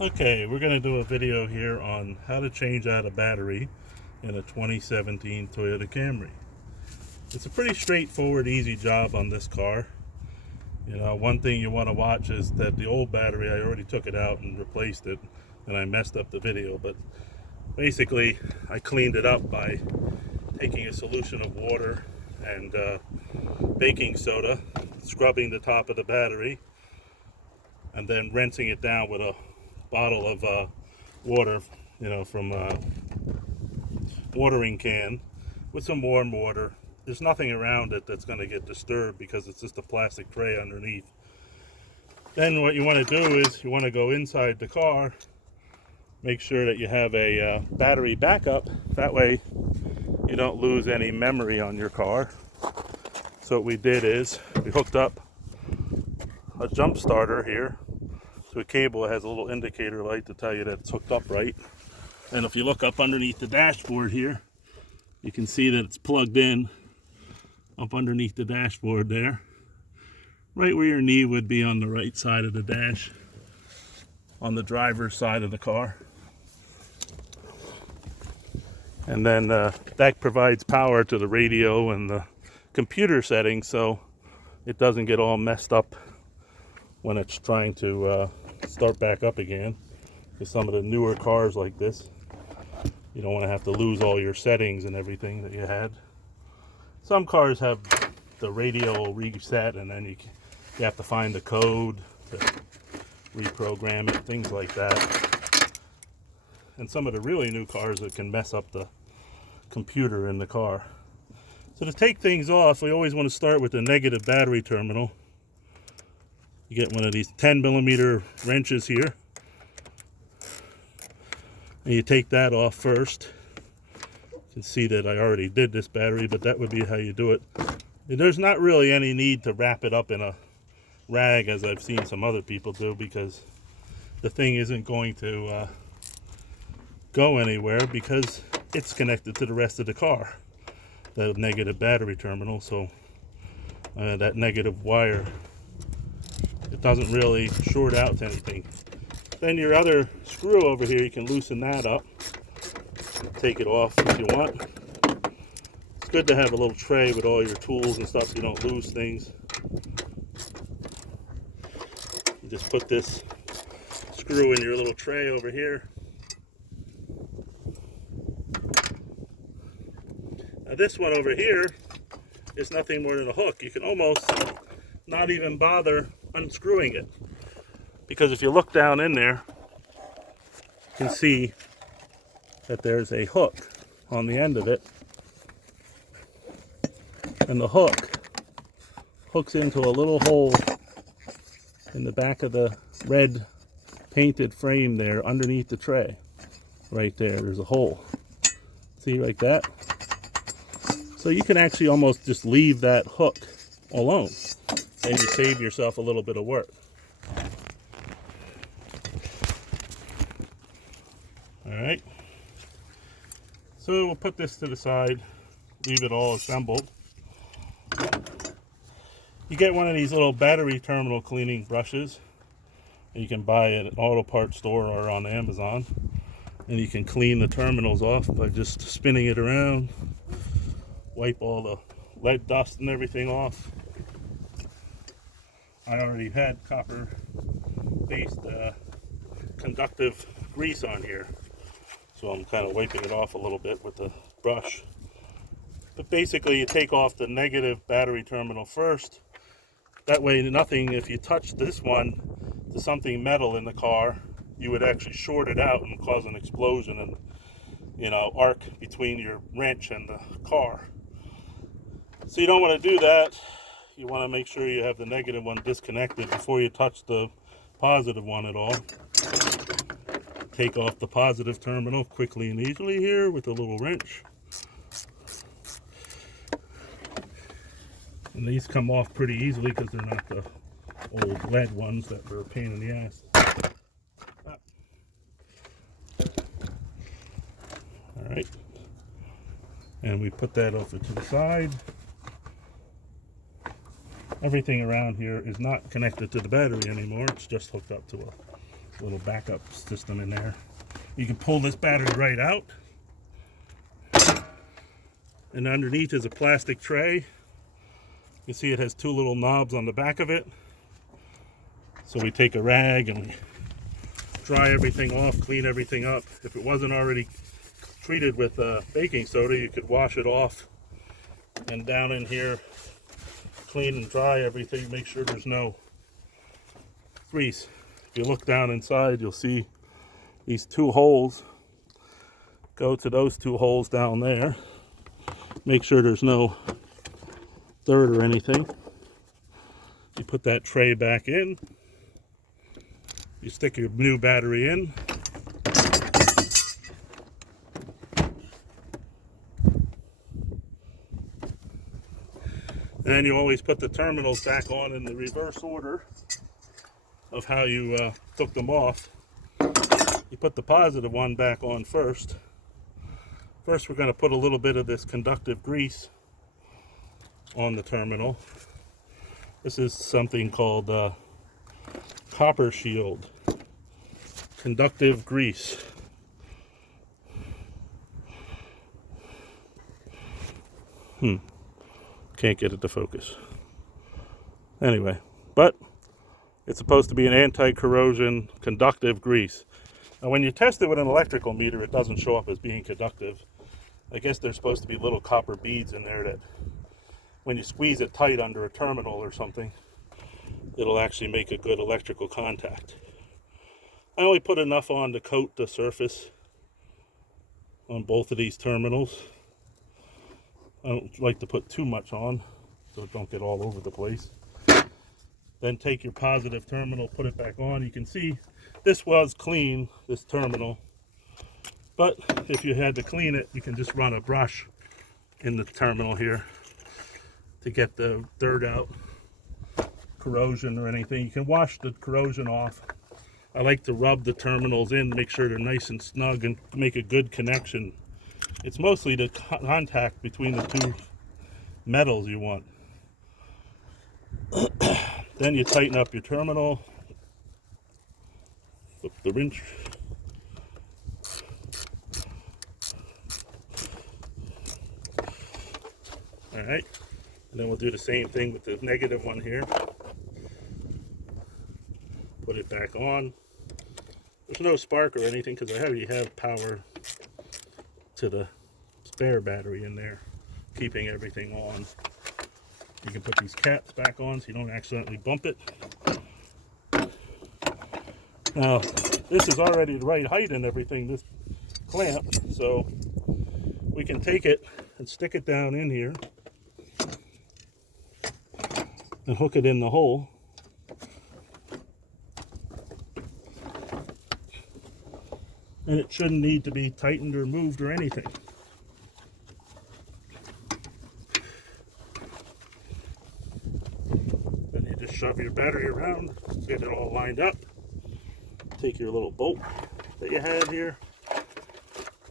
Okay, we're going to do a video here on how to change out a battery in a 2017 Toyota Camry. It's a pretty straightforward, easy job on this car. You know, one thing you want to watch is that the old battery, I already took it out and replaced it, and I messed up the video, but basically I cleaned it up by taking a solution of water and baking soda, scrubbing the top of the battery, and then rinsing it down with a bottle of water, you know, from a watering can with some warm water. There's nothing around it that's going to get disturbed because it's just a plastic tray underneath. Then what you want to do is you want to go inside the car, make sure that you have a battery backup. That way you don't lose any memory on your car. So what we did is we hooked up a jump starter here to a cable that has a little indicator light to tell you that it's hooked up right. And if you look up underneath the dashboard here, you can see that it's plugged in up underneath the dashboard there, right where your knee would be on the right side of the dash, on the driver's side of the car. And then that provides power to the radio and the computer settings, so it doesn't get all messed up when it's trying to start back up again. Because some of the newer cars like this, you don't want to have to lose all your settings and everything that you had. Some cars have the radio reset, and then you have to find the code to reprogram it, things like that. And some of the really new cars that can mess up the computer in the car. So to take things off, we always want to start with the negative battery terminal. You get one of these 10mm wrenches here, and you take that off first. You can see that I already did this battery, but that would be how you do it. And there's not really any need to wrap it up in a rag as I've seen some other people do, because the thing isn't going to go anywhere because it's connected to the rest of the car, the negative battery terminal. So that negative wire, it doesn't really short out to anything. Then your other screw over here, you can loosen that up, take it off if you want. It's good to have a little tray with all your tools and stuff so you don't lose things. You just put this screw in your little tray over here. Now this one over here is nothing more than a hook. You can almost not even bother unscrewing it, because if you look down in there, you can see that there's a hook on the end of it, and the hook hooks into a little hole in the back of the red painted frame there underneath the tray. Right there's a hole. See, like that? So you can actually almost just leave that hook alone, and you save yourself a little bit of work. Alright, so we'll put this to the side, leave it all assembled. You get one of these little battery terminal cleaning brushes, and you can buy it at an auto parts store or on Amazon, and you can clean the terminals off by just spinning it around, wipe all the lead dust and everything off. I already had copper-based conductive grease on here, so I'm kind of wiping it off a little bit with the brush. But basically you take off the negative battery terminal first. That way nothing, if you touch this one to something metal in the car, you would actually short it out and cause an explosion and, you know, arc between your wrench and the car. So you don't want to do that. You want to make sure you have the negative one disconnected before you touch the positive one at all. Take off the positive terminal quickly and easily here with a little wrench. And these come off pretty easily because they're not the old lead ones that were a pain in the ass. Alright. And we put that over to the side. Everything around here is not connected to the battery anymore. It's just hooked up to Little backup system in there. You can pull this battery right out. And underneath is a plastic tray. You see it has two little knobs on the back of it. So we take a rag and we dry everything off, clean everything up. If it wasn't already treated with baking soda, you could wash it off. And down in here, clean and dry everything, make sure there's no grease. If you look down inside, you'll see these two holes. Go to those two holes down there. Make sure there's no dirt or anything. You put that tray back in. You stick your new battery in. And you always put the terminals back on in the reverse order of how you took them off. You put the positive one back on first. First, we're going to put a little bit of this conductive grease on the terminal. This is something called copper shield. Conductive grease. Can't get it to focus. Anyway, but it's supposed to be an anti-corrosion conductive grease. Now when you test it with an electrical meter, it doesn't show up as being conductive. I guess there's supposed to be little copper beads in there that when you squeeze it tight under a terminal or something, it'll actually make a good electrical contact. I only put enough on to coat the surface on both of these terminals. I don't like to put too much on so it don't get all over the place. Then take your positive terminal, put it back on. You can see this was clean, this terminal. But if you had to clean it, you can just run a brush in the terminal here to get the dirt out, corrosion or anything. You can wash the corrosion off. I like to rub the terminals in to make sure they're nice and snug and make a good connection. It's mostly the contact between the two metals you want. Then you tighten up your terminal, flip the wrench. Alright, and then we'll do the same thing with the negative one here. Put it back on. There's no spark or anything because I already have power to the spare battery in there, keeping everything on. You can put these caps back on so you don't accidentally bump it. Now, this is already the right height and everything, this clamp, so we can take it and stick it down in here and hook it in the hole. And it shouldn't need to be tightened or moved or anything. Then you just shove your battery around, get it all lined up. Take your little bolt that you have here,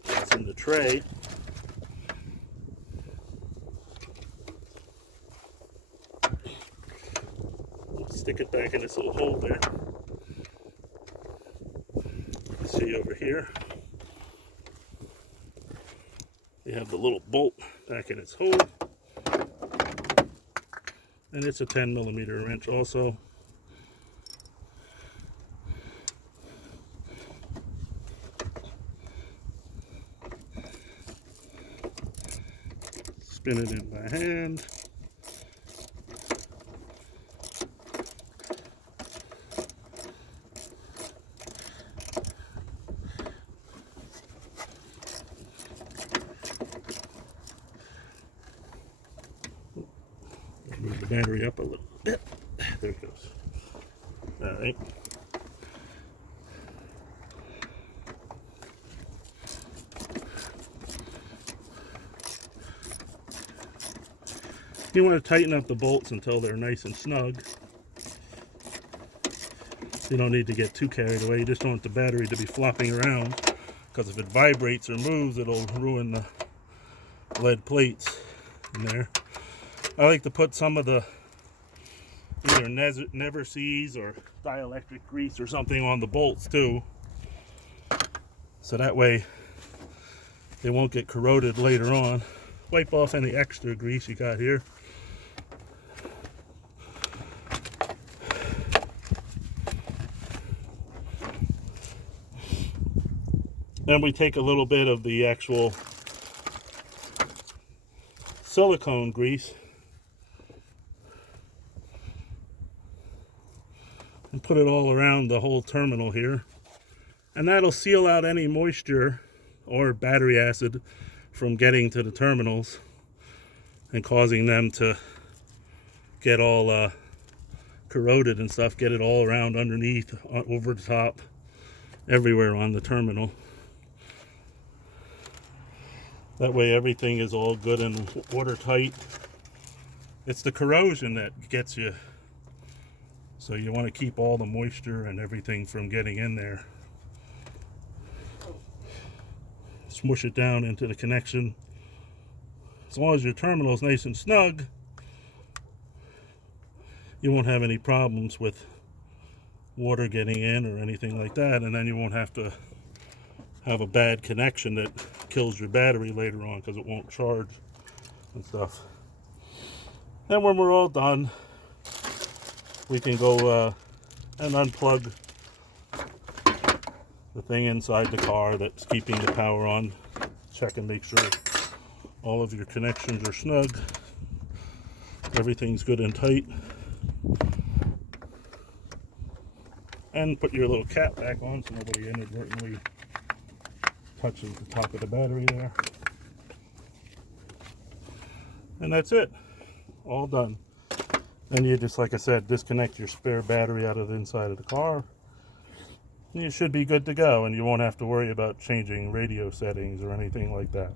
that's in the tray. Stick it back in this little hole there. See over here, you have the little bolt back in its hole, and it's a 10mm wrench also. Spin it in by hand. Move the battery up a little bit. There it goes. All right. You want to tighten up the bolts until they're nice and snug. You don't need to get too carried away. You just don't want the battery to be flopping around, because if it vibrates or moves, it'll ruin the lead plates in there. I like to put some of the either never sees or dielectric grease or something on the bolts too, so that way they won't get corroded later on. Wipe off any extra grease you got here. Then we take a little bit of the actual silicone grease and put it all around the whole terminal here, and that'll seal out any moisture or battery acid from getting to the terminals and causing them to get all corroded and stuff. Get it all around, underneath, over the top, everywhere on the terminal. That way everything is all good and watertight. It's the corrosion that gets you, so you want to keep all the moisture and everything from getting in there. Smush it down into the connection. As long as your terminal is nice and snug, you won't have any problems with water getting in or anything like that, and then you won't have to have a bad connection that kills your battery later on because it won't charge and stuff. Then when we're all done, we can go and unplug the thing inside the car that's keeping the power on. Check and make sure all of your connections are snug, everything's good and tight, and put your little cap back on so nobody inadvertently touches the top of the battery there. And that's it, all done. Then you just, like I said, disconnect your spare battery out of the inside of the car, and you should be good to go, and you won't have to worry about changing radio settings or anything like that.